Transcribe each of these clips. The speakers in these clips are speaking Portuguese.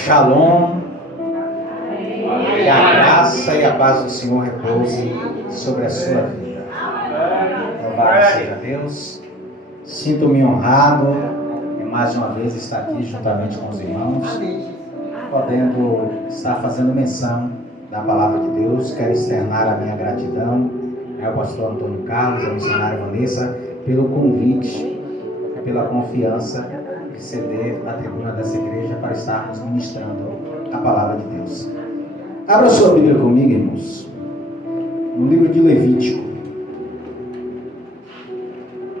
Shalom, e a graça e a paz do Senhor repouse sobre a sua vida. Louvado seja Deus. Sinto-me honrado em mais uma vez estar aqui juntamente com os irmãos, podendo estar fazendo menção da palavra de Deus. Quero externar a minha gratidão ao pastor Antônio Carlos, à missionária Vanessa, pelo convite, pela confiança que ceder a tribuna dessa igreja para estarmos ministrando a palavra de Deus. Abra sua Bíblia comigo, irmãos, no livro de Levítico.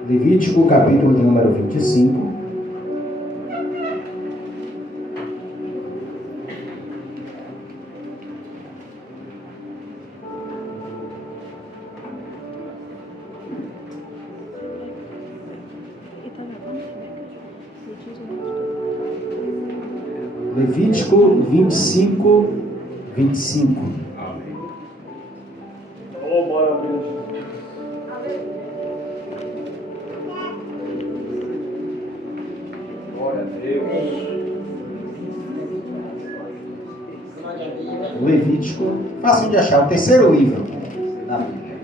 Levítico, capítulo de número 25. Levítico 25. Amém. Oh, glória a Deus. Glória a Deus. Levítico, fácil de achar, o terceiro livro da Bíblia.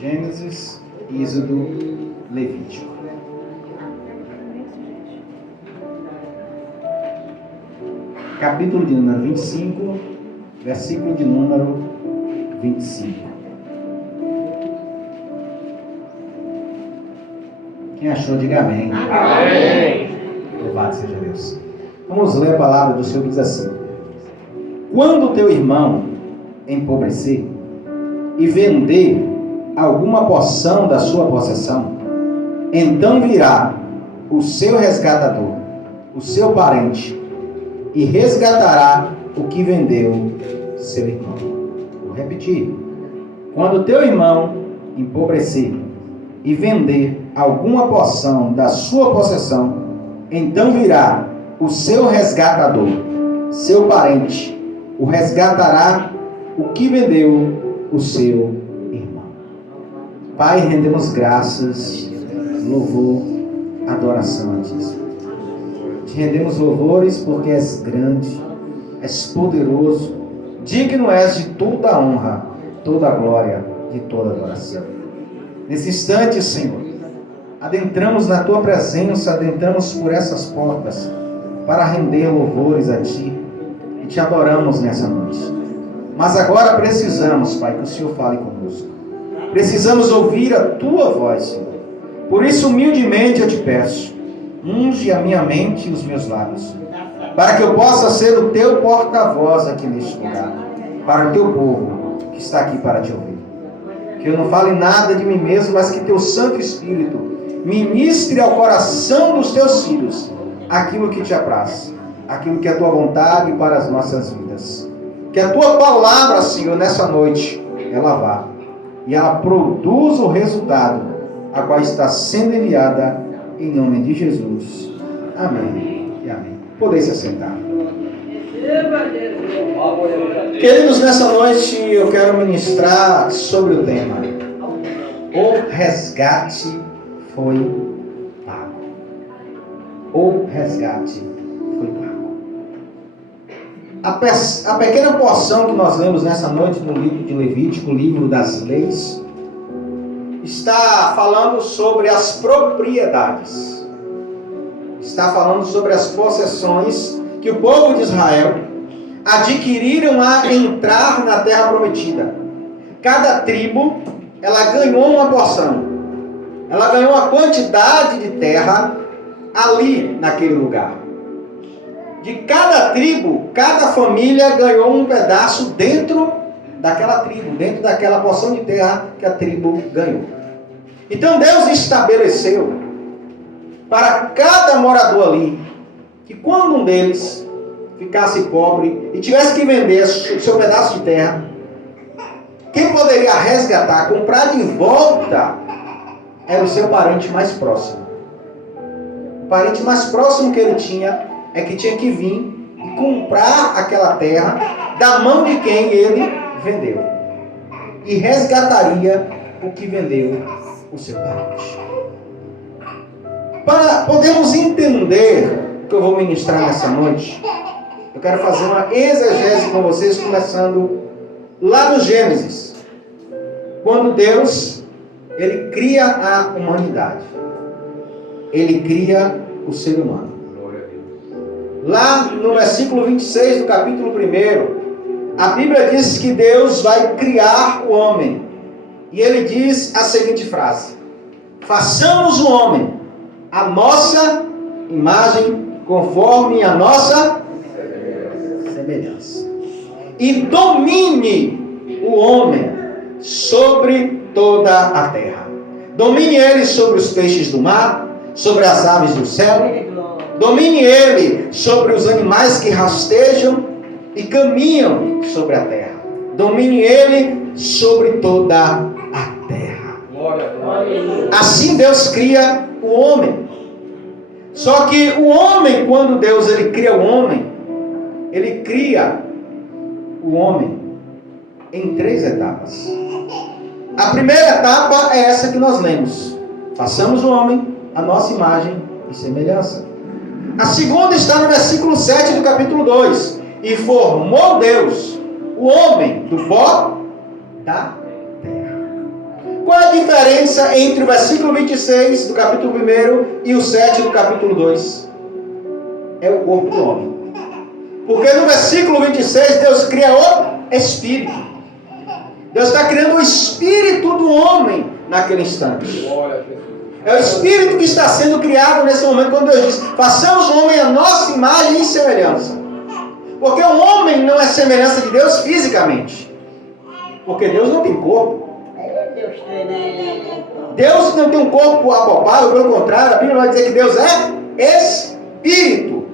Gênesis, Êxodo, Levítico. Capítulo de número 25, versículo de número 25. Quem achou, diga amém. Amém. Louvado seja Deus. Vamos ler a palavra do Senhor que diz assim: quando teu irmão empobrecer e vender alguma porção da sua possessão, então virá o seu resgatador, o seu parente, e resgatará o que vendeu seu irmão. Vou repetir. Quando teu irmão empobrecer e vender alguma porção da sua possessão, então virá o seu resgatador, seu parente, o resgatará o que vendeu o seu irmão. Pai, rendemos graças, louvor, adoração a Ti. Te rendemos louvores porque és grande, és poderoso, digno és de toda a honra, toda a glória, de toda a adoração. Nesse instante, Senhor, adentramos na Tua presença, adentramos por essas portas para render louvores a Ti e Te adoramos nessa noite. Mas agora precisamos, Pai, que o Senhor fale conosco. Precisamos ouvir a Tua voz, Senhor. Por isso, humildemente eu Te peço, unge a minha mente e os meus lábios, para que eu possa ser o Teu porta-voz aqui neste lugar, para o Teu povo que está aqui para Te ouvir. Que eu não fale nada de mim mesmo, mas que Teu Santo Espírito ministre ao coração dos Teus filhos aquilo que Te apraz, aquilo que é a Tua vontade para as nossas vidas. Que a Tua palavra, Senhor, nessa noite, ela vá e ela produza o resultado a qual está sendo enviada em nome de Jesus. Amém e amém. Podem se assentar. Queridos, nessa noite eu quero ministrar sobre o tema: o resgate foi pago. O resgate foi pago. A pequena porção que nós lemos nessa noite no livro de Levítico, o livro das leis, está falando sobre as propriedades. Está falando sobre as possessões que o povo de Israel adquiriram a entrar na terra prometida. Cada tribo, ela ganhou uma porção. Ela ganhou uma quantidade de terra ali naquele lugar. De cada tribo, cada família ganhou um pedaço dentro daquela tribo, dentro daquela porção de terra que a tribo ganhou. Então Deus estabeleceu para cada morador ali que quando um deles ficasse pobre e tivesse que vender o seu pedaço de terra, quem poderia resgatar, comprar de volta, era o seu parente mais próximo. O parente mais próximo que ele tinha é que tinha que vir e comprar aquela terra da mão de quem ele vendeu. E resgataria o que vendeu o seu parente. Para podermos entender que eu vou ministrar nessa noite, eu quero fazer uma exegese com vocês, começando lá no Gênesis, quando Deus, Ele cria a humanidade, Ele cria o ser humano. Lá no versículo 26 do capítulo 1, a Bíblia diz que Deus vai criar o homem. E Ele diz a seguinte frase: façamos o homem a nossa imagem, conforme a nossa semelhança. E domine o homem sobre toda a terra. Domine ele sobre os peixes do mar, sobre as aves do céu. Domine ele sobre os animais que rastejam e caminham sobre a terra. Domine ele sobre toda a terra. Assim Deus cria o homem. Só que o homem, quando Deus ele cria o homem, Ele cria o homem em 3 etapas. A primeira etapa é essa que nós lemos: façamos o homem a nossa imagem e semelhança. A segunda está no versículo 7 do capítulo 2. E formou Deus o homem do pó da terra. Qual é a diferença entre o versículo 26 do capítulo 1 e o 7 do capítulo 2? É o corpo do homem. Porque no versículo 26 Deus cria o Espírito. Deus está criando o Espírito do homem naquele instante. É o Espírito que está sendo criado nesse momento, quando Deus diz: façamos o homem a nossa imagem e semelhança. Porque o homem não é semelhança de Deus fisicamente. Porque Deus não tem corpo. Deus não tem um corpo apalpável, pelo contrário, a Bíblia vai dizer que Deus é Espírito.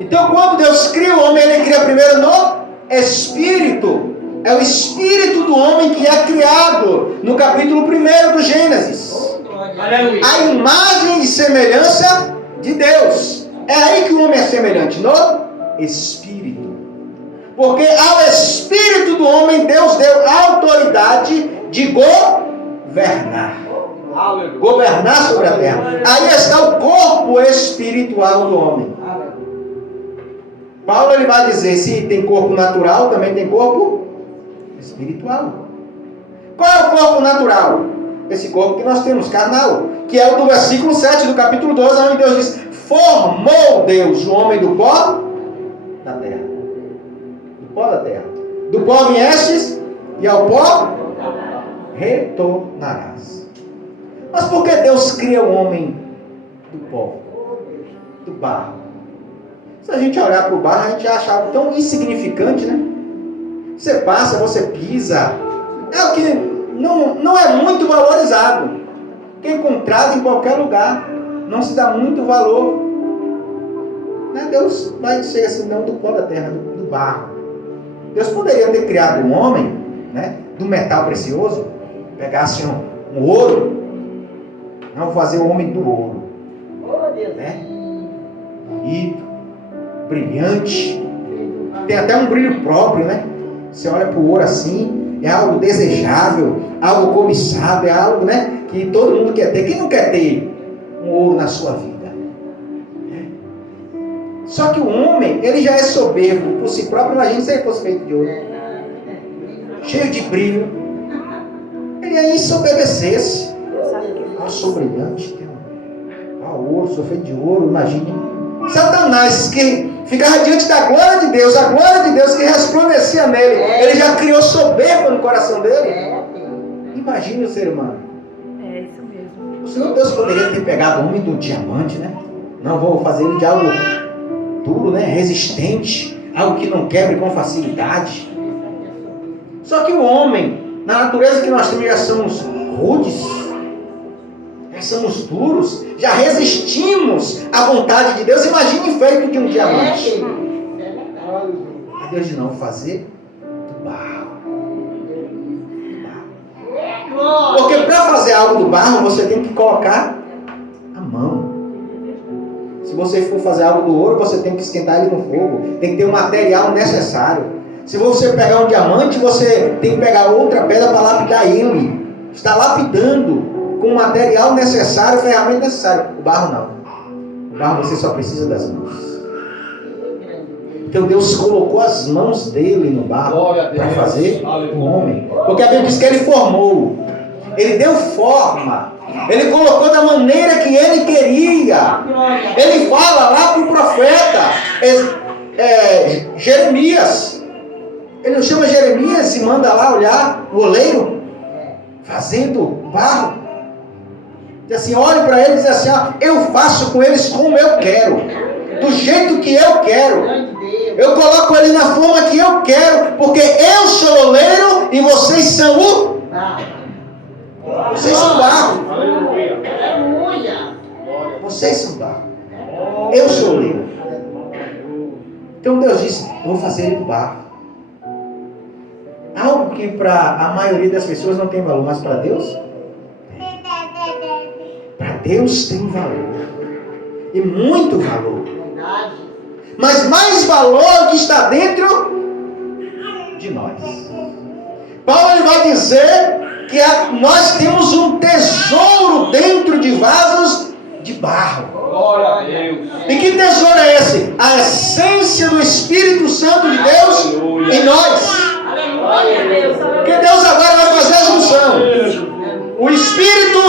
Então, quando Deus cria o homem, Ele cria primeiro no Espírito. É o Espírito do homem que é criado no capítulo 1 do Gênesis. A imagem e semelhança de Deus. É aí que o homem é semelhante, no Espírito. Porque ao Espírito do homem, Deus deu a autoridade de governar. Governar sobre a terra. Aí está o corpo espiritual do homem. Paulo ele vai dizer: se tem corpo natural, também tem corpo espiritual. Qual é o corpo natural? Esse corpo que nós temos, carnal, que é o do versículo 7 do capítulo 12, onde Deus diz: formou Deus o homem do pó da terra. Do pó da terra. Do pó viestes e ao pó retornarás. Mas por que Deus cria o homem do pó? Do barro. Se a gente olhar para o barro, a gente acha algo tão insignificante, né? Você passa, você pisa. É o que não é muito valorizado. Que é encontrado em qualquer lugar. Não se dá muito valor. Né? Deus vai dizer assim: não do pó da terra, do barro. Deus poderia ter criado um homem, né, do metal precioso. Pegasse um ouro. Não, fazer o homem do ouro. Né? Bonito, brilhante. Tem até um brilho próprio, né? Você olha para o ouro assim, é algo desejável, algo cobiçado, é algo, né, que todo mundo quer ter. Quem não quer ter um ouro na sua vida? Só que o homem, ele já é soberbo por si próprio. Imagina se ele fosse feito de ouro, cheio de brilho, ele ia ensoberbecesse. Eu sou brilhante, ouro, sou feito de ouro. Imagine Satanás, que ficava diante da glória de Deus, a glória de Deus que resplandecia nele, ele já criou soberba no coração dele. Imagine o ser humano. É isso mesmo. O Senhor Deus poderia ter pegado o homem do diamante, né? Não, vou fazer ele de algo duro, né? Resistente, algo que não quebre com facilidade. Só que o homem, na natureza que nós temos, já somos rudes, já somos duros, já resistimos à vontade de Deus. Imagine feito de um diamante. Mas Deus diz: não, fazer do barro. Porque para fazer algo do barro, você tem que colocar a mão. Se você for fazer algo do ouro, você tem que esquentar ele no fogo. Tem que ter o material necessário. Se você pegar um diamante, você tem que pegar outra pedra para lapidar ele. Está lapidando com o material necessário, ferramenta necessária. O barro não. O barro você só precisa das mãos. Então Deus colocou as mãos dele no barro para fazer o homem. Porque a Bíblia diz que ele formou, ele deu forma, ele colocou da maneira que ele queria. Ele fala lá para o profeta Jeremias. Ele não chama Jeremias e manda lá olhar o oleiro fazendo barro. Diz assim, olhe para ele e diz assim, ó, eu faço com eles como eu quero, do jeito que eu quero. Eu coloco ele na forma que eu quero, porque eu sou o oleiro e vocês são o... Vocês são barro. Vocês são barro. Eu sou o oleiro. Então Deus disse, eu vou fazer ele do barro. Algo que para a maioria das pessoas não tem valor, mas para Deus... Para Deus tem valor. E muito valor. Mas mais valor que está dentro de nós. Paulo ele vai dizer que nós temos um tesouro dentro de vasos de barro. Glória a Deus. E que tesouro é esse? A essência do Espírito Santo de Deus em nós. Porque Deus agora vai fazer a junção. O Espírito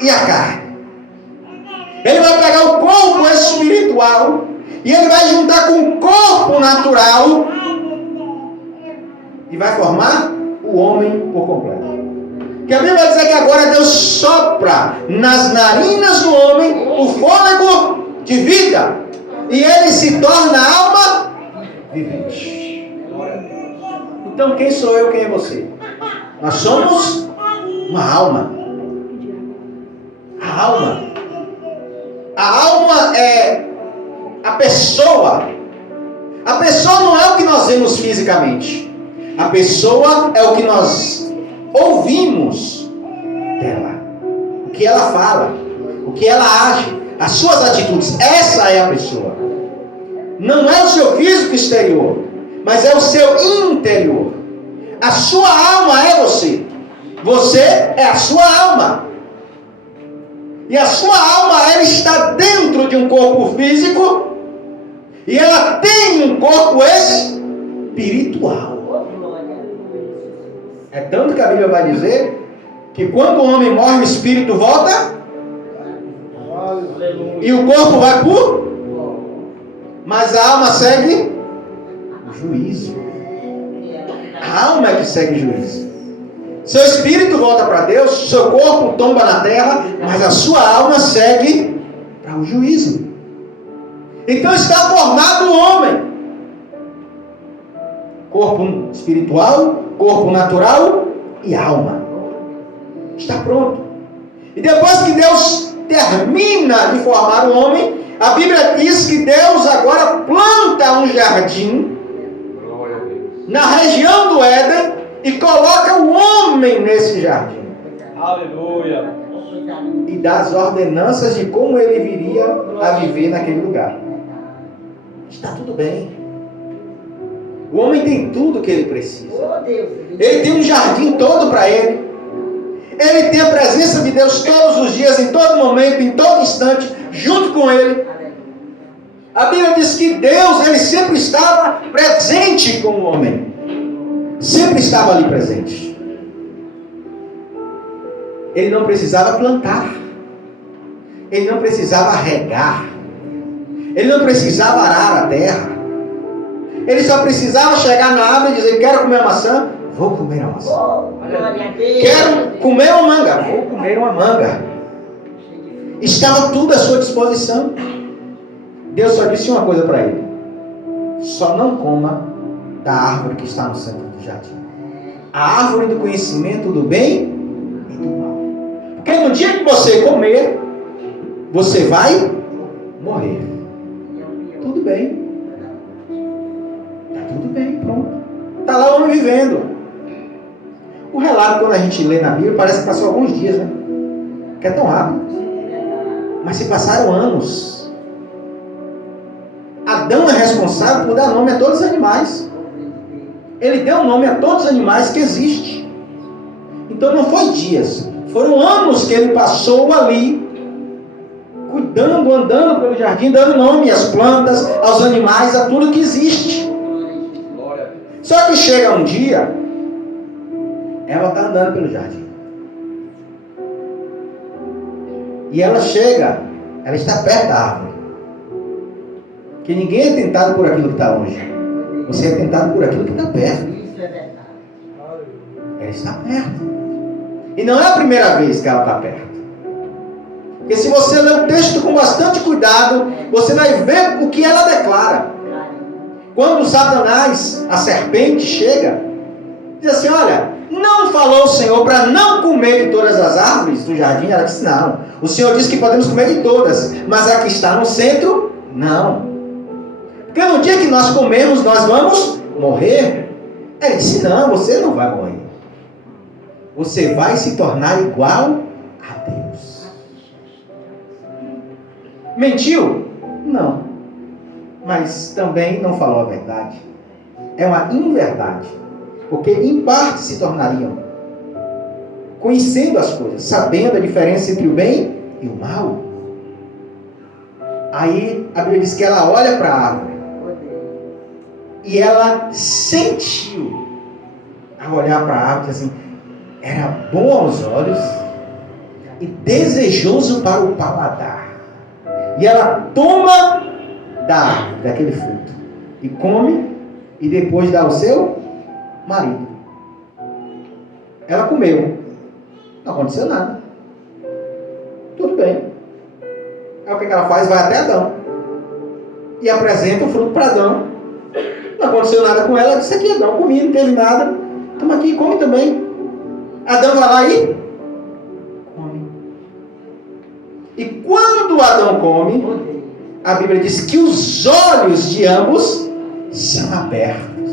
e a carne. Ele vai pegar o corpo espiritual e ele vai juntar com o corpo natural e vai formar o homem por completo. Que a Bíblia vai dizer que agora Deus sopra nas narinas do homem o fôlego de vida e ele se torna alma vivente. Então quem sou eu, quem é você? Nós somos uma alma. A alma. A alma é a pessoa. A pessoa não é o que nós vemos fisicamente. A pessoa é o que nós ouvimos dela. O que ela fala. O que ela age. As suas atitudes. Essa é a pessoa. Não é o seu físico exterior, mas é o seu interior. A sua alma é você. Você é a sua alma. E a sua alma, ela está dentro de um corpo físico e ela tem um corpo espiritual. É tanto que a Bíblia vai dizer que quando o homem morre, o espírito volta e o corpo vai por... Mas a alma segue o juízo. A alma é que segue o juízo. Seu espírito volta para Deus, seu corpo tomba na terra, mas a sua alma segue para o juízo. Então está formado o homem. Corpo espiritual, corpo natural e alma. Está pronto. E depois que Deus termina de formar o homem, a Bíblia diz que Deus agora planta um jardim na região do Éden e coloca o homem nesse jardim. Aleluia. E dá as ordenanças de como ele viria a viver naquele lugar. Está tudo bem. O homem tem tudo que ele precisa. Ele tem um jardim todo para ele. Ele tem a presença de Deus todos os dias, em todo momento, em todo instante, junto com ele. A Bíblia diz que Deus, ele sempre estava presente com o homem. Sempre estava ali presente. Ele não precisava plantar. Ele não precisava regar. Ele não precisava arar a terra. Ele só precisava chegar na árvore e dizer, quero comer a maçã, vou comer a maçã. Quero comer uma manga, vou comer uma manga. Estava tudo à sua disposição. Deus só disse uma coisa para ele: só não coma da árvore que está no centro do jardim. A árvore do conhecimento do bem e do mal. Porque no dia que você comer, você vai morrer. Tudo bem. Está tudo bem, pronto. Está lá o homem vivendo. O relato, quando a gente lê na Bíblia, parece que passou alguns dias, né? Que é tão rápido. Mas se passaram anos. Adão é responsável por dar nome a todos os animais. Ele deu nome a todos os animais que existem. Então não foi dias, foram anos que ele passou ali, andando pelo jardim, dando nome às plantas, aos animais, a tudo que existe. Só que chega um dia, ela está andando pelo jardim. E ela chega, ela está perto da árvore. Porque ninguém é tentado por aquilo que está longe. Você é tentado por aquilo que está perto. Isso é verdade. Ela está perto. E não é a primeira vez que ela está perto. Porque se você ler o texto com bastante cuidado, você vai ver o que ela declara. Quando Satanás, a serpente, chega, diz assim, olha, não falou o Senhor para não comer de todas as árvores do jardim? Ela disse, não. O Senhor disse que podemos comer de todas, mas a que está no centro, não. Porque no dia que nós comermos, nós vamos morrer. Ele disse, não, você não vai morrer. Você vai se tornar igual a Deus. Mentiu? Não. Mas também não falou a verdade. É uma inverdade. Porque em parte se tornariam. Conhecendo as coisas, sabendo a diferença entre o bem e o mal. Aí a Bíblia diz que ela olha para a árvore. E ela sentiu, ao olhar para a árvore, assim, era bom aos olhos e desejoso para o paladar. E ela toma da árvore, daquele fruto, e come, e depois dá ao seu marido. Ela comeu, não aconteceu nada. Tudo bem. Aí o que ela faz? Vai até Adão e apresenta o fruto para Adão. Não aconteceu nada com ela, disse aqui, Adão, comi, não teve nada. Toma aqui, come também. Adão vai lá e come. E quando Adão come, a Bíblia diz que os olhos de ambos são abertos.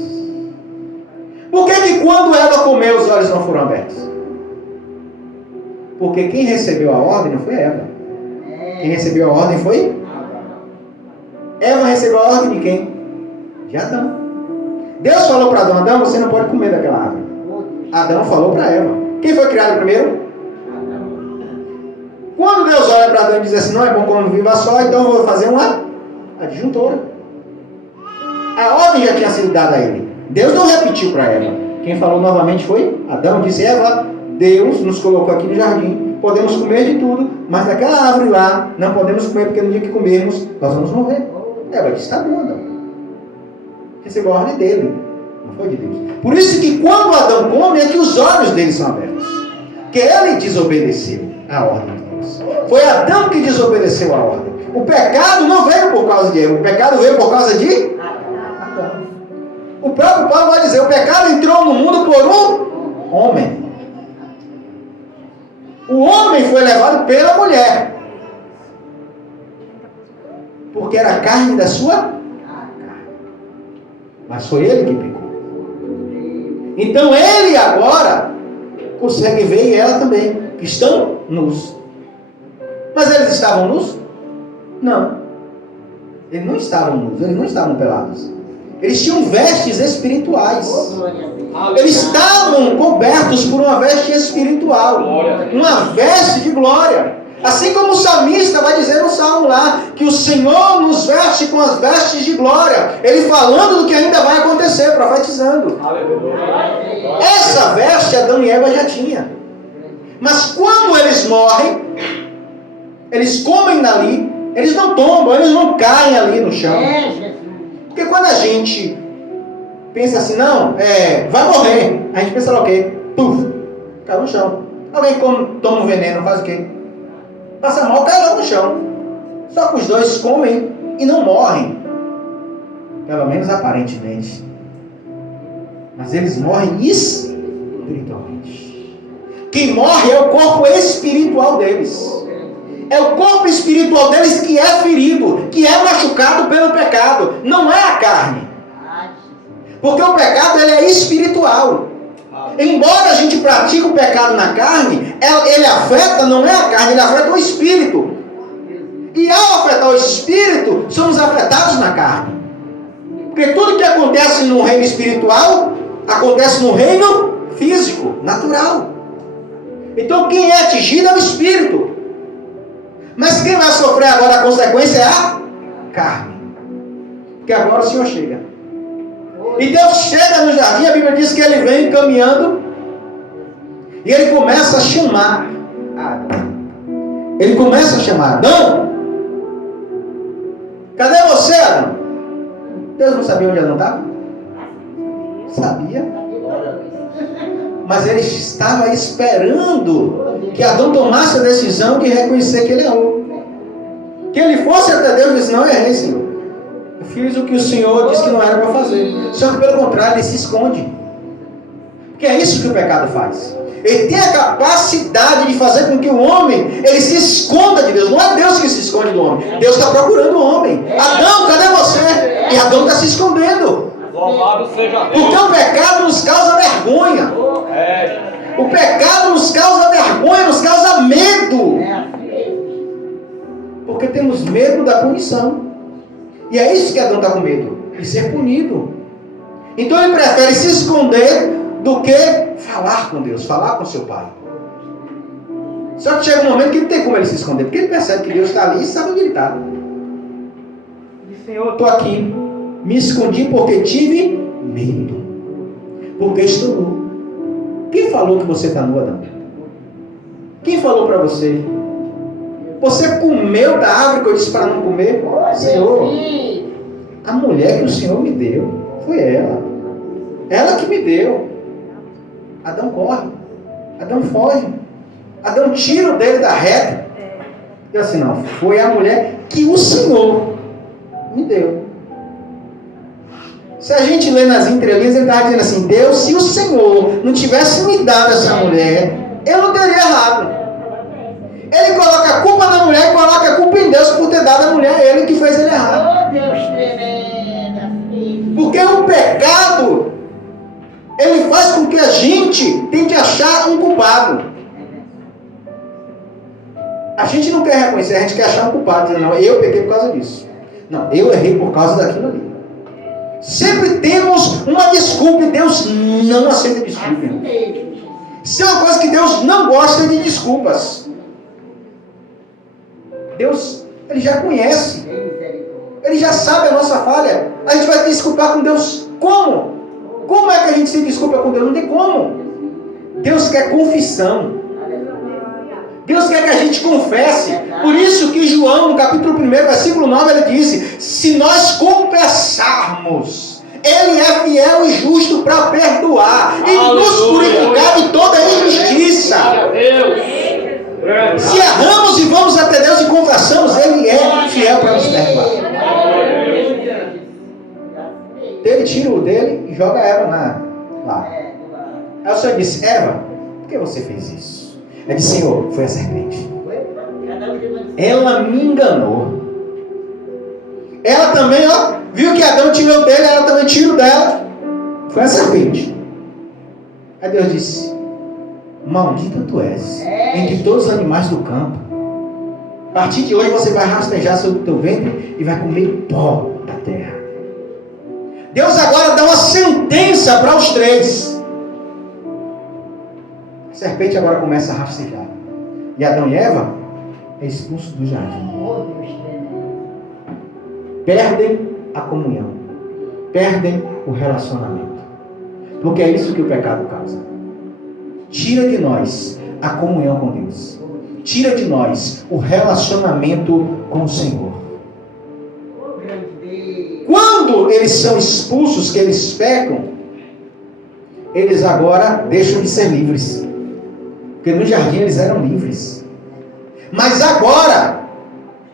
Por que quando Eva comeu, os olhos não foram abertos? Porque quem recebeu a ordem não foi Eva. Quem recebeu a ordem foi? Eva recebeu a ordem de quem? De Adão. Deus falou para Adão, Adão, você não pode comer daquela árvore. Adão falou para Eva. Quem foi criado primeiro? Quando Deus olha para Adão e diz assim, não é bom como viva só, então eu vou fazer uma adjuntora. A ordem já tinha sido dada a ele. Deus não repetiu para Eva. Quem falou novamente foi Adão. Disse, Eva, Deus nos colocou aqui no jardim, podemos comer de tudo, mas daquela árvore lá, não podemos comer, porque no dia que comermos, nós vamos morrer. Eva disse, está bom, Adão. Recebeu a ordem dele, não foi de Deus. Por isso que quando Adão come, é que os olhos dele são abertos. Porque ele desobedeceu a ordem de Deus. Foi Adão que desobedeceu a ordem. O pecado não veio por causa de Eva, o pecado veio por causa de Adão. O próprio Paulo vai dizer, o pecado entrou no mundo por um homem. O homem foi levado pela mulher. Porque era a carne da sua carne. Mas foi ele que pecou. Então ele agora consegue ver, e ela também, que estão nus. Mas eles estavam nus? Não. Eles não estavam nus, eles não estavam pelados. Eles tinham vestes espirituais. Eles estavam cobertos por uma veste espiritual. Uma veste de glória. Assim como o salmista vai dizer no salmo lá, que o Senhor nos veste com as vestes de glória. Ele falando do que ainda vai acontecer, profetizando. Essa veste Adão e Eva já tinha. Mas quando eles morrem, eles comem dali, eles não tombam, eles não caem ali no chão. Porque quando a gente pensa assim, não, vai morrer, a gente pensa lá o quê? Puf, cai no chão. Alguém toma um veneno, faz o quê? Passa mal, cai lá no chão. Só que os dois comem e não morrem. Pelo menos aparentemente. Mas eles morrem espiritualmente. Quem morre é o corpo espiritual deles. É o corpo espiritual deles que é ferido, que é machucado pelo pecado. Não é a carne. Porque o pecado ele é espiritual. Embora a gente pratique o pecado na carne, ele afeta, não é a carne, ele afeta o espírito. E ao afetar o espírito, somos afetados na carne. Porque tudo que acontece no reino espiritual, acontece no reino físico, natural. Então quem é atingido é o espírito. Mas quem vai sofrer agora a consequência é a carne. Porque agora o Senhor chega. E Deus chega no jardim, a Bíblia diz que ele vem caminhando e ele começa a chamar Adão. Ele começa a chamar Adão. Cadê você, Adão? Deus não sabia onde Adão estava? Sabia. Mas ele estava esperando que Adão tomasse a decisão de reconhecer que ele errou. Que ele fosse até Deus e disse: não, errei, Senhor. Eu fiz o que o Senhor disse que não era para fazer. Só que pelo contrário, ele se esconde. Porque é isso que o pecado faz. Ele tem a capacidade de fazer com que o homem ele se esconda de Deus. Não é Deus que se esconde do homem. Deus está procurando o homem. Adão, cadê você? E Adão está se escondendo. Louvado seja Deus. Porque o pecado nos causa vergonha. O pecado nos causa vergonha, nos causa medo. Porque temos medo da punição. E é isso que Adão está com medo, de ser punido. Então ele prefere se esconder do que falar com Deus, falar com seu pai. Só que chega um momento que não tem como ele se esconder, porque ele percebe que Deus está ali e sabe onde ele está. Diz: Senhor, eu estou aqui, me escondi porque tive medo, porque estou nu. Quem falou que você está nu, Adão? Quem falou para você? Você comeu da árvore que eu disse para não comer? Senhor, a mulher que o Senhor me deu foi ela. Ela que me deu. Adão corre. Adão foge. Adão tira o dele da reta. E assim, não, foi a mulher que o Senhor me deu. Se a gente lê nas entrelinhas, ele estava dizendo assim: Deus, se o Senhor não tivesse me dado essa mulher, eu não teria errado. Ele coloca a culpa na mulher e coloca a culpa em Deus por ter dado a mulher a ele que fez ele errar. Porque o pecado, ele faz com que a gente tente achar um culpado. A gente não quer reconhecer, a gente quer achar um culpado. Dizendo: não, eu pequei por causa disso. Não, eu errei por causa daquilo ali. Sempre temos uma desculpa e Deus não aceita desculpa. Isso é uma coisa que Deus não gosta de desculpas. Deus, Ele já conhece. Ele já sabe a nossa falha. A gente vai desculpar com Deus como? Como é que a gente se desculpa com Deus? Não tem como. Deus quer confissão. Deus quer que a gente confesse. Por isso que João, no capítulo 1, versículo 9, ele disse: se nós confessarmos, Ele é fiel e justo para perdoar e nos purificar de toda injustiça. Se erramos e vamos até Deus e confessamos, Ele é fiel para nos perdoar. Ele tira o dele e joga Eva lá. Aí o Senhor disse: Eva, por que você fez isso? Ele disse: Senhor, foi a serpente. Ela me enganou. Ela também, viu que Adão tirou dele, ela também tirou dela. Foi a serpente. Aí Deus disse: maldita tu és entre todos os animais do campo. A partir de hoje você vai rastejar sobre o teu ventre e vai comer pó da terra. Deus agora dá uma sentença para os três. A serpente agora começa a rastejar. E Adão e Eva é expulso do jardim. Perdem a comunhão. Perdem o relacionamento. Porque é isso que o pecado causa. Tira de nós a comunhão com Deus. Tira de nós o relacionamento com o Senhor. Quando eles são expulsos, que eles pecam, eles agora deixam de ser livres. Porque no jardim eles eram livres. Mas agora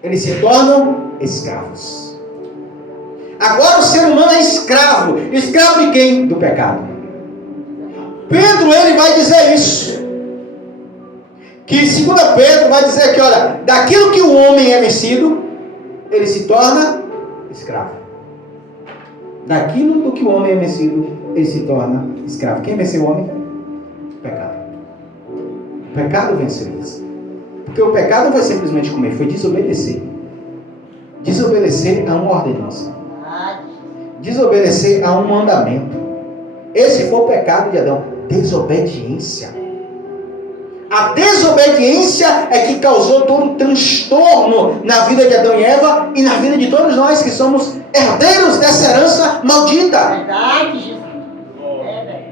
eles se tornam escravos. Agora o ser humano é escravo. Escravo de quem? Do pecado. Pedro, ele vai dizer isso. Que segundo Pedro vai dizer que, olha, daquilo que o homem é vencido, ele se torna escravo. Daquilo do que o homem é vencido, ele se torna escravo. Quem venceu o homem? O pecado. O pecado venceu eles. Porque o pecado não foi simplesmente comer, foi desobedecer. Desobedecer a uma ordenança. Desobedecer a um mandamento. Esse foi o pecado de Adão. Desobediência. A desobediência é que causou todo o transtorno na vida de Adão e Eva e na vida de todos nós que somos herdeiros dessa herança maldita. Verdade, Jesus. É verdade.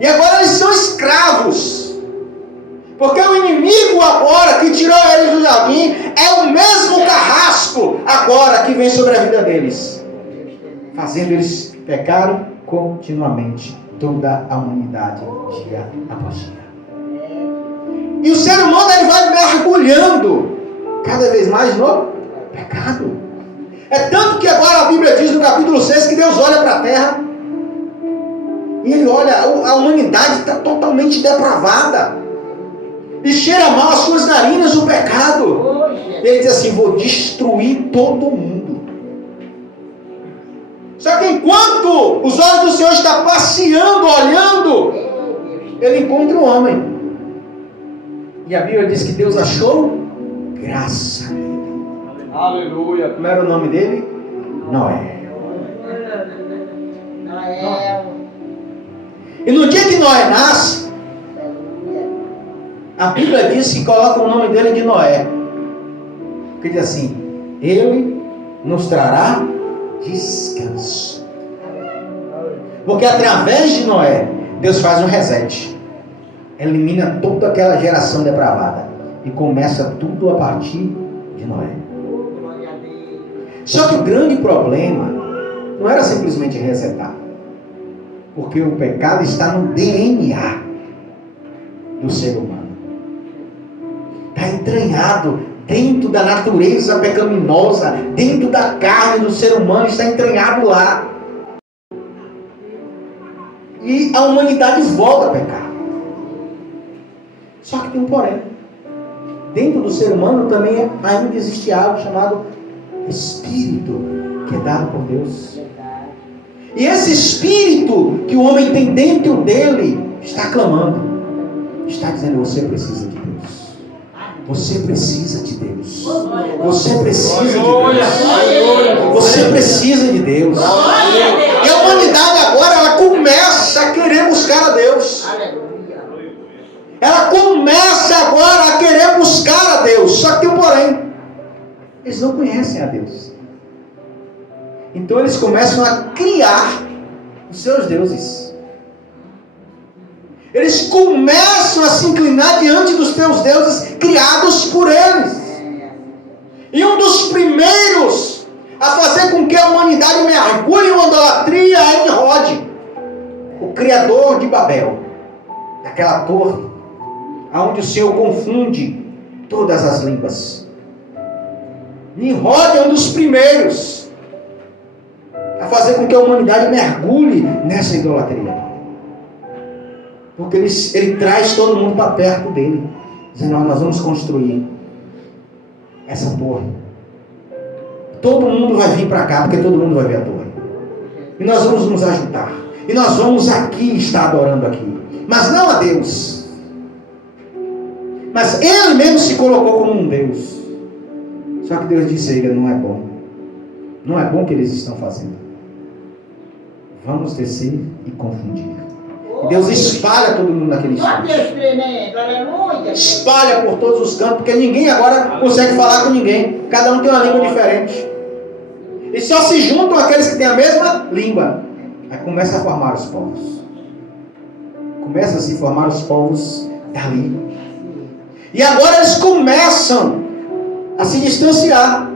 E agora eles são escravos. Porque o inimigo agora que tirou eles do jardim é o mesmo carrasco agora que vem sobre a vida deles, fazendo eles pecarem continuamente, toda a humanidade, dia após dia. E o ser humano ele vai mergulhando cada vez mais no pecado. É tanto que agora a Bíblia diz no capítulo 6 que Deus olha para a terra e ele olha, a humanidade está totalmente depravada. E cheira mal as suas narinas o pecado. Ele diz assim: vou destruir todo mundo. Só que enquanto os olhos do Senhor estão passeando, olhando, ele encontra um homem. E a Bíblia diz que Deus achou graça nele. Aleluia. Como era o nome dele? Noé. E no dia que Noé nasce, a Bíblia diz que coloca o nome dele de Noé. Que diz assim: ele nos trará descanso. Porque através de Noé, Deus faz um reset. Elimina toda aquela geração depravada. E começa tudo a partir de Noé. Só que o grande problema não era simplesmente resetar. Porque o pecado está no DNA do ser humano. Está entranhado dentro da natureza pecaminosa, dentro da carne do ser humano, está entranhado lá. E a humanidade volta a pecar. Só que tem um porém. Dentro do ser humano também ainda existe algo chamado Espírito, que é dado por Deus. E esse Espírito que o homem tem dentro dele está clamando, está dizendo: você precisa de Deus. Você precisa de Deus. Você precisa de Deus. Você precisa de Deus. E a humanidade agora ela começa a querer buscar a Deus. Ela começa agora a querer buscar a Deus. Só que tem um porém. Eles não conhecem a Deus. Então eles começam a criar os seus deuses. Eles começam a se inclinar diante dos teus deuses criados por eles. E um dos primeiros a fazer com que a humanidade mergulhe em uma idolatria é Nimrod, o criador de Babel, daquela torre, onde o Senhor confunde todas as línguas. Nimrod é um dos primeiros a fazer com que a humanidade mergulhe nessa idolatria. Porque ele traz todo mundo para perto dele, dizendo: nós vamos construir essa torre. Todo mundo vai vir para cá, porque todo mundo vai ver a torre. E nós vamos nos ajudar. E nós vamos aqui estar adorando aqui. Mas não a Deus. Mas ele mesmo se colocou como um Deus. Só que Deus disse a ele: não é bom. Não é bom o que eles estão fazendo. Vamos descer e confundir. Deus espalha todo mundo naquele instante. Espalha por todos os cantos, porque ninguém agora consegue falar com ninguém. Cada um tem uma língua diferente. E só se juntam aqueles que têm a mesma língua. Aí começa a formar os povos. Começa a se formar os povos dali. E agora eles começam a se distanciar.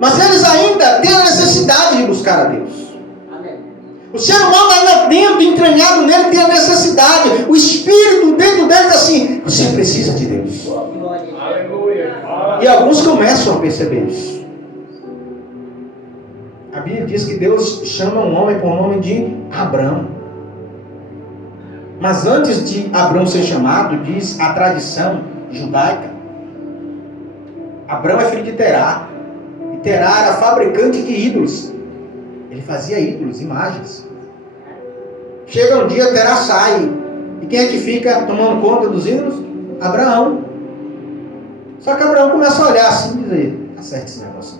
Mas eles ainda têm a necessidade de buscar a Deus. O ser humano ainda dentro, entranhado nele, tem a necessidade. O Espírito dentro dele diz assim: você precisa de Deus. Aleluia. E alguns começam a perceber isso. A Bíblia diz que Deus chama um homem por nome de Abrão. Mas antes de Abrão ser chamado, diz a tradição judaica, Abrão é filho de Terá. E Terá era fabricante de ídolos. Ele fazia ídolos, imagens. Chega um dia, Terá sai. E quem é que fica tomando conta dos ídolos? Abraão. Só que Abraão começa a olhar assim e dizer: tá certo esse negócio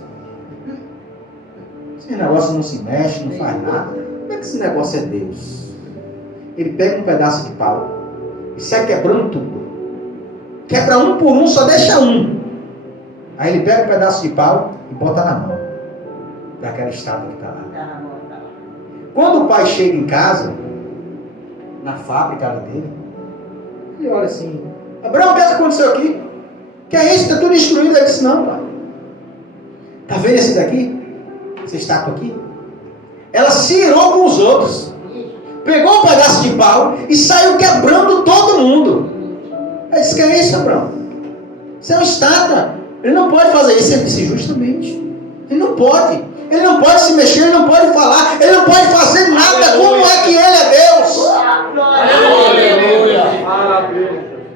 não. Esse negócio não se mexe, não faz nada. Como é que esse negócio é Deus? Ele pega um pedaço de pau e sai quebrando tudo. Quebra um por um, só deixa um. Aí ele pega um pedaço de pau e bota na mão daquela estátua que está lá. Quando o pai chega em casa, na fábrica dele, ele olha assim: Abraão, o que aconteceu aqui? Que é isso? Está tudo destruído. Ele disse: não, pai. Está vendo esse daqui? Essa estátua aqui? Ela se irou com os outros. Pegou um pedaço de pau e saiu quebrando todo mundo. Ele disse: que é isso, Abraão? Isso é uma estátua. Ele não pode fazer isso. Ele disse: justamente. Ele não pode. Ele não pode se mexer, ele não pode falar, ele não pode fazer nada. Como é que ele é Deus? Aleluia.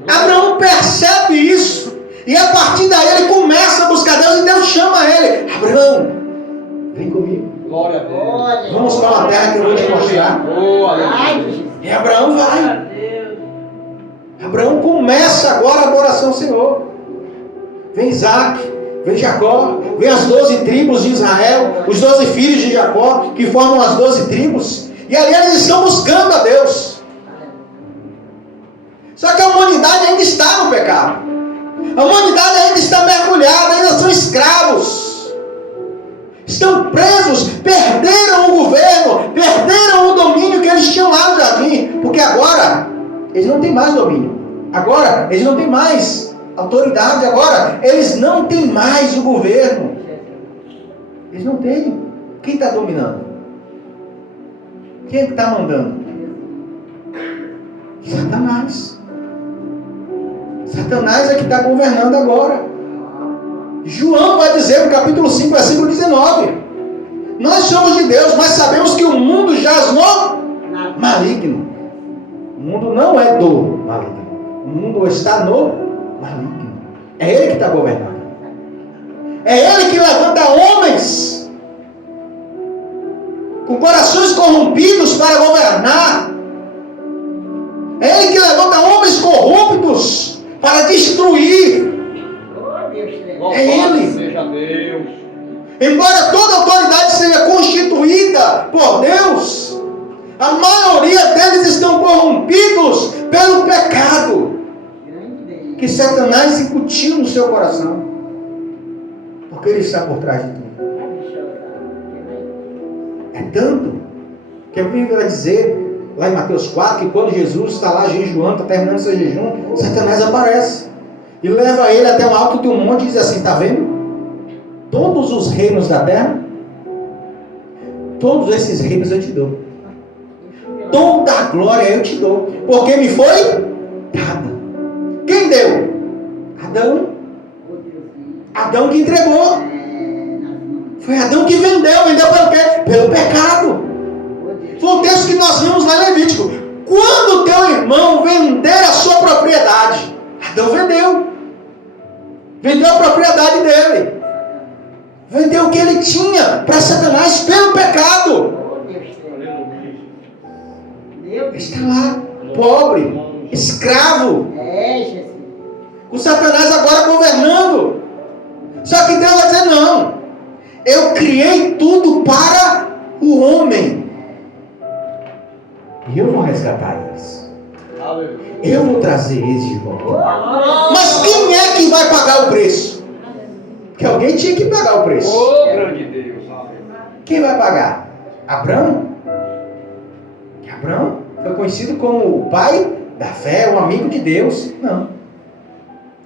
Abraão percebe isso. E a partir daí ele começa a buscar Deus e Deus chama ele: Abraão, vem comigo. Glória a Deus. Vamos para uma terra que eu vou te mostrar. E Abraão vai. Abraão começa agora a adoração ao Senhor. Vem Isaac, vem Jacó, vem as 12 tribos de Israel, os 12 filhos de Jacó, que formam as 12 tribos. E ali eles estão buscando a Deus. Só que a humanidade ainda está no pecado. A humanidade ainda está mergulhada, ainda são escravos. Estão presos, perderam o governo, perderam o domínio que eles tinham lá no jardim. Porque agora eles não têm mais domínio. Agora eles não têm mais autoridade. Agora eles não têm mais o governo. Eles não têm. Quem está dominando? Quem é que está mandando? Satanás. Satanás é que está governando agora. João vai dizer no capítulo 5, versículo 19: nós somos de Deus, mas sabemos que o mundo jaz no maligno. O mundo não é do maligno. O mundo está no maligno. É ele que está governando. É ele que levanta homens com corações corrompidos para governar. É ele que levanta homens corruptos para destruir. É ele. Seja Deus. Embora toda autoridade seja constituída por Deus, a maioria deles estão corrompidos pelo pecado que Satanás incutiu no seu coração. Porque ele está por trás de tudo. É tanto que a Bíblia vai dizer lá em Mateus 4 que quando Jesus está lá jejuando, está terminando seu jejum, Satanás aparece e leva ele até o alto de um monte e diz assim: está vendo? Todos os reinos da terra, todos esses reinos eu te dou. Toda a glória eu te dou, porque me foi dada. Quem deu? Adão. Adão que entregou. Foi Adão que vendeu. Vendeu pelo quê? Pelo pecado. Foi o texto que nós vimos lá em Levítico. Quando teu irmão vender a sua propriedade, Adão vendeu. Vendeu a propriedade dele. Vendeu o que ele tinha para Satanás pelo pecado. Ele está lá, pobre, escravo. O Satanás agora governando. Só que Deus vai dizer: não, eu criei tudo para o homem. E eu vou resgatar eles. Eu vou trazer eles de volta. Mas quem é que vai pagar o preço? Porque alguém tinha que pagar o preço. Oh, grande Deus. Quem vai pagar? Abraão? Abraão foi conhecido como o pai da fé, o amigo de Deus. Não.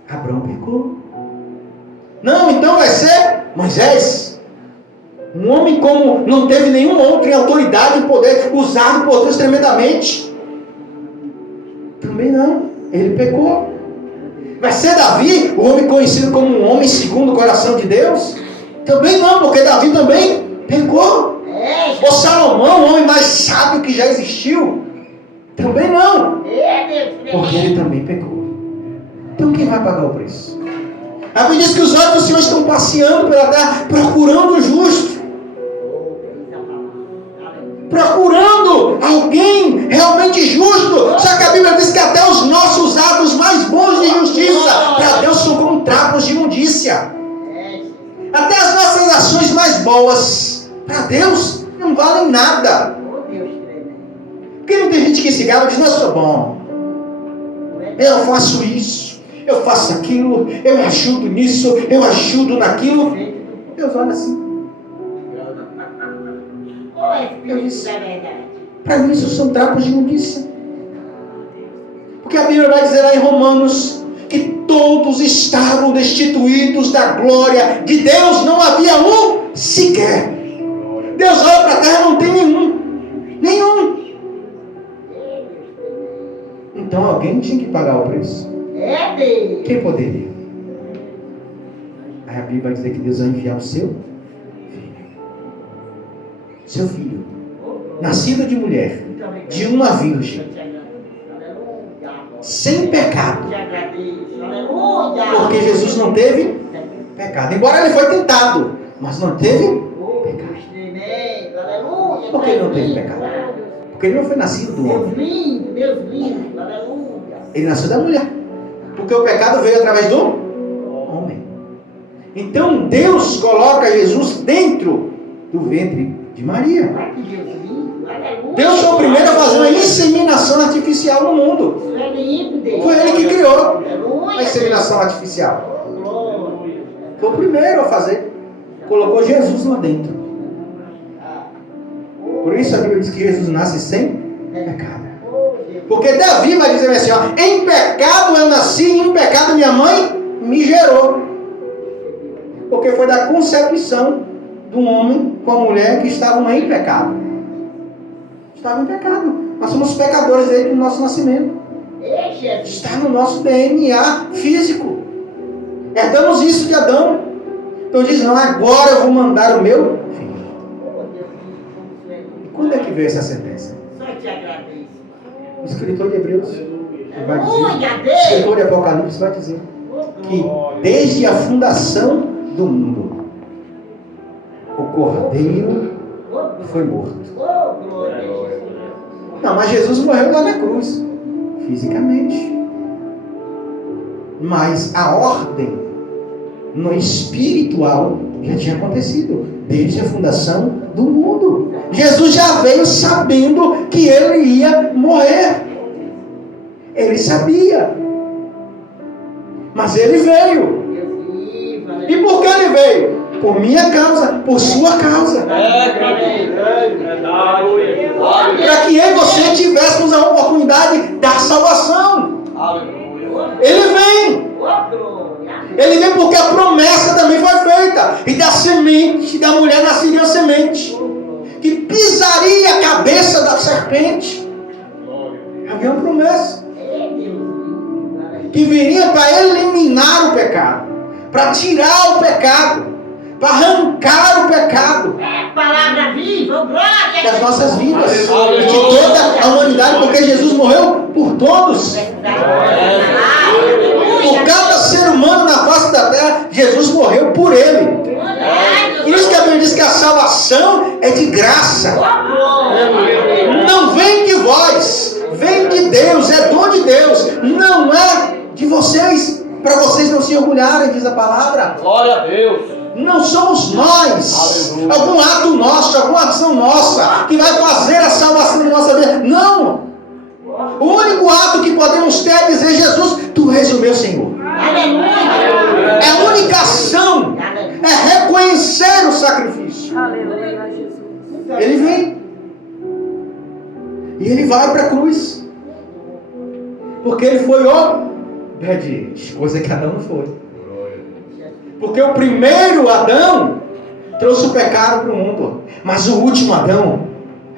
Abraão pecou. Não, então vai ser Moisés. Um homem como não teve nenhum outro em autoridade e poder, usado por Deus tremendamente. Também não. Ele pecou. Vai ser Davi, o homem conhecido como um homem segundo o coração de Deus? Também não, porque Davi também pecou. Ou Salomão, o homem mais sábio que já existiu? Também não, porque ele também pecou. Então quem vai pagar o preço? A Bíblia diz que os olhos do Senhor estão passeando pela terra, procurando o justo, procurando alguém realmente justo. Só que a Bíblia diz que até os nossos atos mais bons de justiça para Deus são como trapos de imundícia. Até as nossas ações mais boas para Deus não valem nada. Porque não tem gente que se gaba e diz: não, eu sou bom, eu faço isso, eu faço aquilo, eu ajudo nisso, eu ajudo naquilo. Deus olha assim. Eu disse, para mim isso são trapos de imundícia. Porque a Bíblia vai dizer lá em Romanos que todos estavam destituídos da glória de Deus, não havia um sequer. Deus olha para a terra, não tem nenhum. Então alguém tinha que pagar o preço. Quem poderia? Aí a Bíblia vai dizer que Deus vai enviar o seu filho, nascido de mulher, de uma virgem, sem pecado, porque Jesus não teve pecado, embora ele foi tentado, mas não teve pecado. Por que ele não teve pecado? Porque ele não foi nascido do homem, ele nasceu da mulher, porque o pecado veio através do homem. Então Deus coloca Jesus dentro do ventre de Maria. Deus foi o primeiro a fazer uma inseminação artificial no mundo. Foi ele que criou a inseminação artificial. Foi o primeiro a fazer. Colocou Jesus lá dentro. Por isso a Bíblia diz que Jesus nasce sem pecado. Porque Davi vai dizer assim, ó, em pecado eu nasci, em pecado minha mãe me gerou. Porque foi da concepção de um homem com a mulher que estavam em pecado. Estavam em pecado. Nós somos pecadores desde o nosso nascimento. Está no nosso DNA físico. Herdamos isso de Adão. Então diz, não, agora eu vou mandar o meu filho. E quando é que veio essa sentença? O escritor de Hebreus vai dizer, o escritor de Apocalipse vai dizer que desde a fundação do mundo, o Cordeiro foi morto. Não, mas Jesus morreu lá na cruz, fisicamente. Mas a ordem no espiritual já tinha acontecido desde a fundação do mundo. Jesus já veio sabendo que ele ia morrer. Ele sabia. Mas ele veio. E por que ele veio? Por minha causa, por sua causa. Para que eu e você tivéssemos a oportunidade da salvação. Ele vem. Ele vem porque a promessa também foi feita. E da semente da mulher nasceria a semente que pisaria a cabeça da serpente. Havia uma promessa que viria para eliminar o pecado, para tirar o pecado, para arrancar o pecado Palavra viva, glória das nossas vidas e de toda a humanidade, porque Jesus morreu por todos. Por cada ser humano na face da terra, Jesus morreu por ele. Por isso que a Bíblia diz que a salvação é de graça. Não vem de vós, vem de Deus, é dom de Deus, não é de vocês, para vocês não se orgulharem, diz a palavra. Glória a Deus. Não somos nós, Aleluia. algum ato nosso, alguma ação nossa, que vai fazer a salvação da nossa vida. Não! O único ato que podemos ter é dizer, Jesus, tu és o meu Senhor. Aleluia. É a única ação, é reconhecer o sacrifício. Aleluia, Jesus. Ele vem. E ele vai para a cruz. Porque ele foi obediente, coisa que Adão não foi. Porque o primeiro Adão trouxe o pecado para o mundo. Mas o último Adão,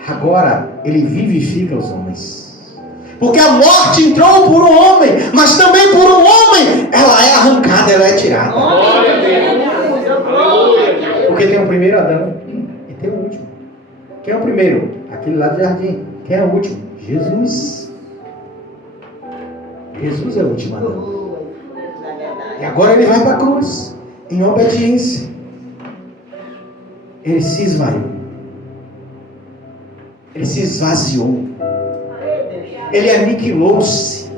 agora, ele vivifica os homens. Porque a morte entrou por um homem, mas também por um homem, ela é arrancada, ela é tirada. Porque tem o primeiro Adão e tem o último. Quem é o primeiro? Aquele lá do jardim. Quem é o último? Jesus. Jesus é o último Adão. E agora ele vai para a cruz, em obediência. Ele se esvaiu. Ele se esvaziou. Ele aniquilou-se.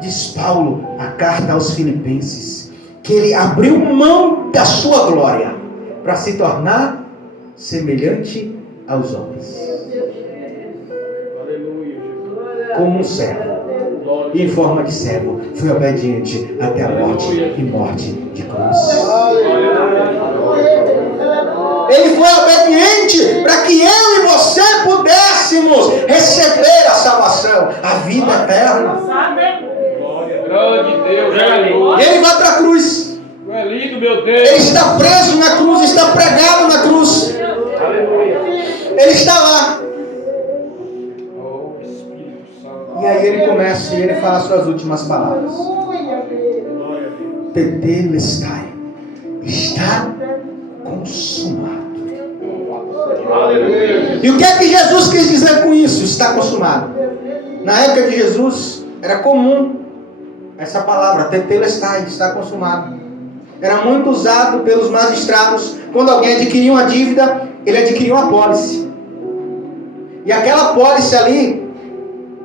Diz Paulo, a carta aos Filipenses, que ele abriu mão da sua glória para se tornar semelhante aos homens. Como um servo. E em forma de servo, foi obediente até a morte e morte de cruz. Ele foi obediente para que eu e você pudéssemos receber a salvação, a vida eterna. Grande Deus, E ele vai para a cruz. Tu é lindo, meu Deus. Ele está preso na cruz, está pregado na cruz. Ele está lá. Oh, Espírito Santo. E aí ele começa e ele fala as suas últimas palavras. Tetelestai. Está consumado. Aleluia. E o que é que Jesus quis dizer com isso? Está consumado. Na época de Jesus, era comum essa palavra, tetelestai, está consumado. Era muito usado pelos magistrados. Quando alguém adquiria uma dívida, ele adquiria uma apólice. E aquela apólice ali,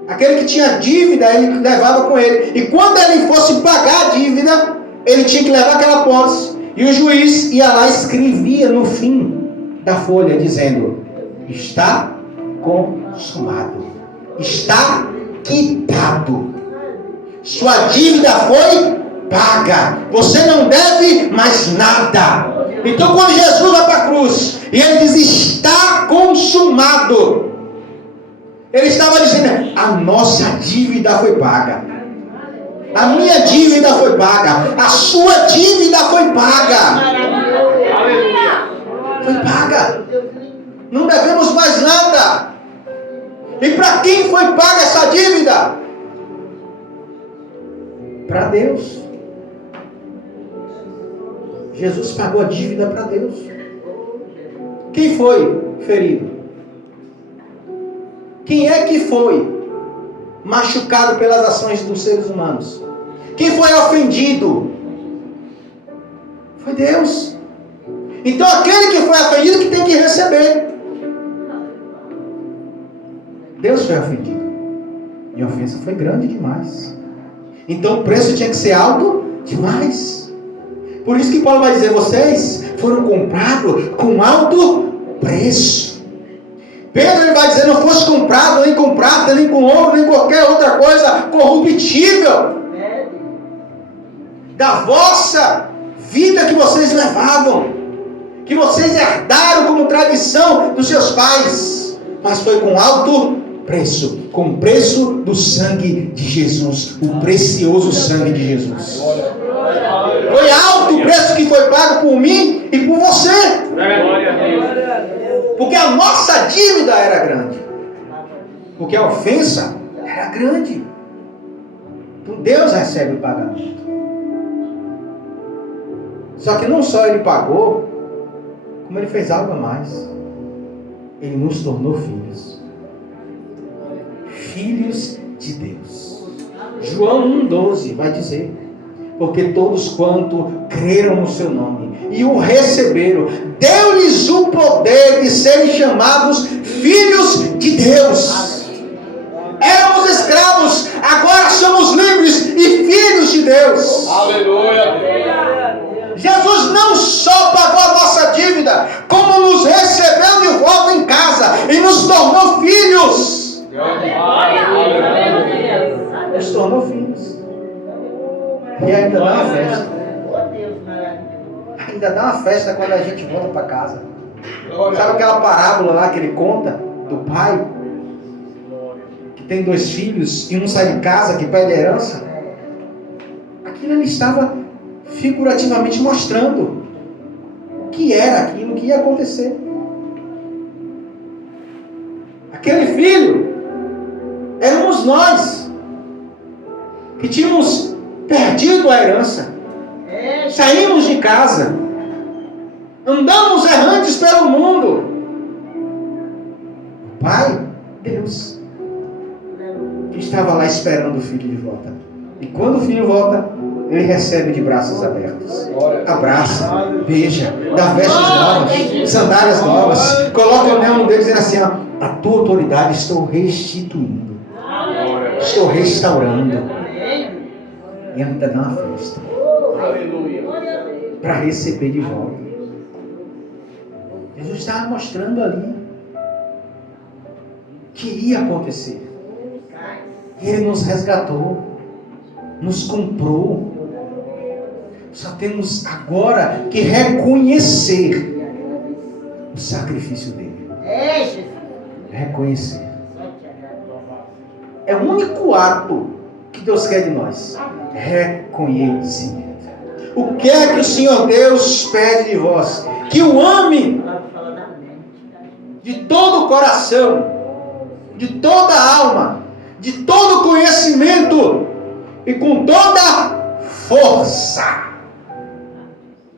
aquele que tinha dívida, ele levava com ele. E quando ele fosse pagar a dívida, ele tinha que levar aquela apólice. E o juiz ia lá e escrevia no fim da folha, dizendo: está consumado. Está quitado. Sua dívida foi paga. Você não deve mais nada. Então quando Jesus vai para a cruz e ele diz: está consumado, ele estava dizendo: a nossa dívida foi paga. A minha dívida foi paga. A sua dívida foi paga. Foi paga. Não devemos mais nada. E para quem foi paga essa dívida? Para Deus. Jesus pagou a dívida para Deus. Quem foi ferido? Quem é que foi machucado pelas ações dos seres humanos? Quem foi ofendido? Foi Deus. Então aquele que foi ofendido que tem que receber. Deus foi ofendido. E a ofensa foi grande demais. Então o preço tinha que ser alto demais. Por isso que Paulo vai dizer: vocês foram comprados com alto preço. Pedro ele vai dizer: não fosse comprado nem com prata, nem com ouro, nem qualquer outra coisa corruptível da vossa vida que vocês levavam, que vocês herdaram como tradição dos seus pais, mas foi com alto preço, com o preço do sangue de Jesus, o precioso sangue de Jesus. Foi alto o preço que foi pago por mim e por você. Porque a nossa dívida era grande. Porque a ofensa era grande. Então Deus recebe o pagamento. Só que não só Ele pagou, como Ele fez algo a mais. Ele nos tornou filhos. Filhos de Deus. João 1,12 vai dizer: porque todos quanto creram no seu nome e o receberam, deu-lhes o poder de serem chamados filhos de Deus. Éramos escravos, agora somos livres e filhos de Deus. Aleluia. Jesus não só pagou a nossa dívida, como nos recebeu de volta em casa e nos tornou filhos. Nos tornou filhos. E ainda dá uma festa. Ainda dá uma festa quando a gente volta para casa. Sabe aquela parábola lá que ele conta do pai que tem 2 filhos e um sai de casa que pede herança? Aquilo ele estava figurativamente mostrando o que era aquilo, o que ia acontecer. Aquele filho éramos nós que tínhamos perdido a herança, saímos de casa, andamos errantes pelo mundo. O Pai, Deus, que estava lá esperando o filho de volta. E quando o filho volta, ele recebe de braços abertos. Abraça, beija, dá vestes novas, sandálias novas, coloca o anel no dedo dizendo assim: ó, a tua autoridade estou restituindo, estou restaurando. E ainda dá uma festa para receber de volta. Jesus estava mostrando ali que ia acontecer. Ele nos resgatou, nos comprou. Só temos agora que reconhecer o sacrifício dele. É, Jesus. Reconhecer. É o único ato que Deus quer de nós. Reconhecimento. O que é que o Senhor Deus pede de vós? Que o ame de todo o coração, de toda a alma, de todo o conhecimento e com toda a força.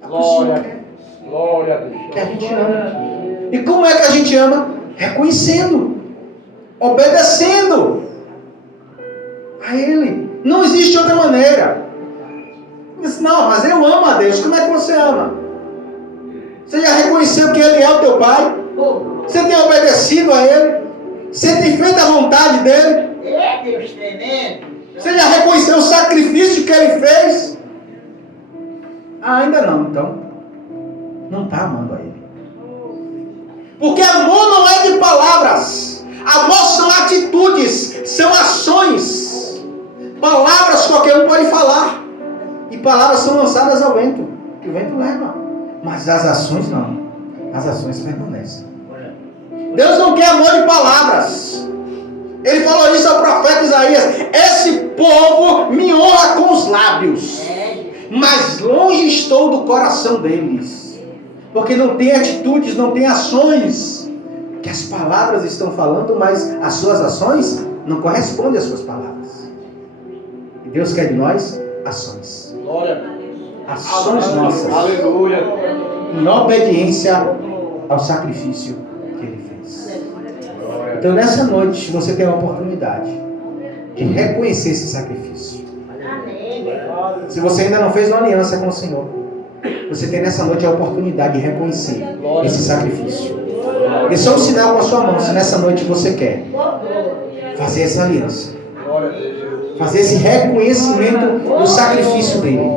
Glória a Deus. Que a gente ama. E como é que a gente ama? Reconhecendo, obedecendo a Ele. Não existe outra maneira. Não, mas eu amo a Deus. Como é que você ama? Você já reconheceu que Ele é o teu Pai? Você tem obedecido a Ele? Você tem feito a vontade dEle? É, Deus tremendo. Você já reconheceu o sacrifício que Ele fez? Ainda não, então. Não está amando a Ele. Porque amor não é de palavras. Amor são atitudes, são ações. Palavras qualquer um pode falar. E palavras são lançadas ao vento. Que o vento leva. Mas as ações não. As ações permanecem. Deus não quer amor de palavras. Ele falou isso ao profeta Isaías. Esse povo me honra com os lábios, mas longe estou do coração deles. Porque não tem atitudes, não tem ações. Que as palavras estão falando, mas as suas ações não correspondem às suas palavras. E Deus quer de nós ações. Glória. Ações nossas. Aleluia. Em obediência ao sacrifício que Ele fez. Então nessa noite você tem a oportunidade de reconhecer esse sacrifício. Se você ainda não fez uma aliança com o Senhor, você tem nessa noite a oportunidade de reconhecer esse sacrifício. Dê só um sinal com a sua mão se nessa noite você quer fazer essa aliança, fazer esse reconhecimento do sacrifício dele.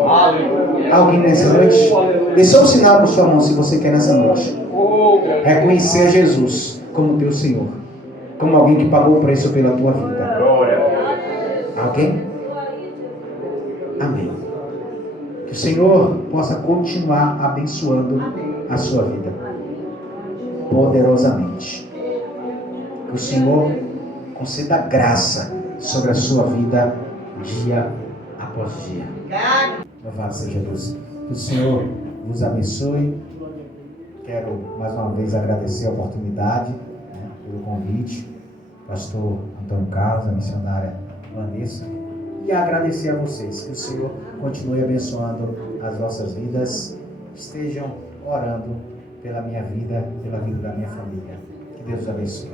Alguém nessa noite? Dê só um sinal com a sua mão se você quer nessa noite reconhecer Jesus como teu Senhor, como alguém que pagou o preço pela tua vida. Alguém? Amém. Que o Senhor possa continuar abençoando a sua vida poderosamente. Que o Senhor conceda graça sobre a sua vida dia após dia. Louvado seja Deus. Que o Senhor vos abençoe. Quero mais uma vez agradecer a oportunidade, pelo convite, pastor Antônio Carlos, a missionária Vanessa, e agradecer a vocês. Que o Senhor continue abençoando as vossas vidas. Estejam orando pela minha vida, pela vida da minha família. Que Deus os abençoe.